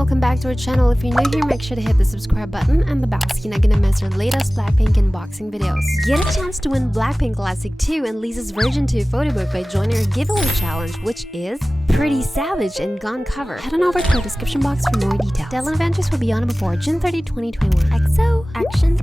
welcome back to our channel. If you're new here, make sure to hit the subscribe button and the bell so you're not gonna miss our latest Blackpink unboxing videos. Get a chance to win Blackpink Classic 2 and Lisa's Version 2 photo book by joining our giveaway challenge, which is Pretty Savage and Gone cover. Head on over to our description box for more details. Deadline of entries will be on before June 30, 2021. XO, action!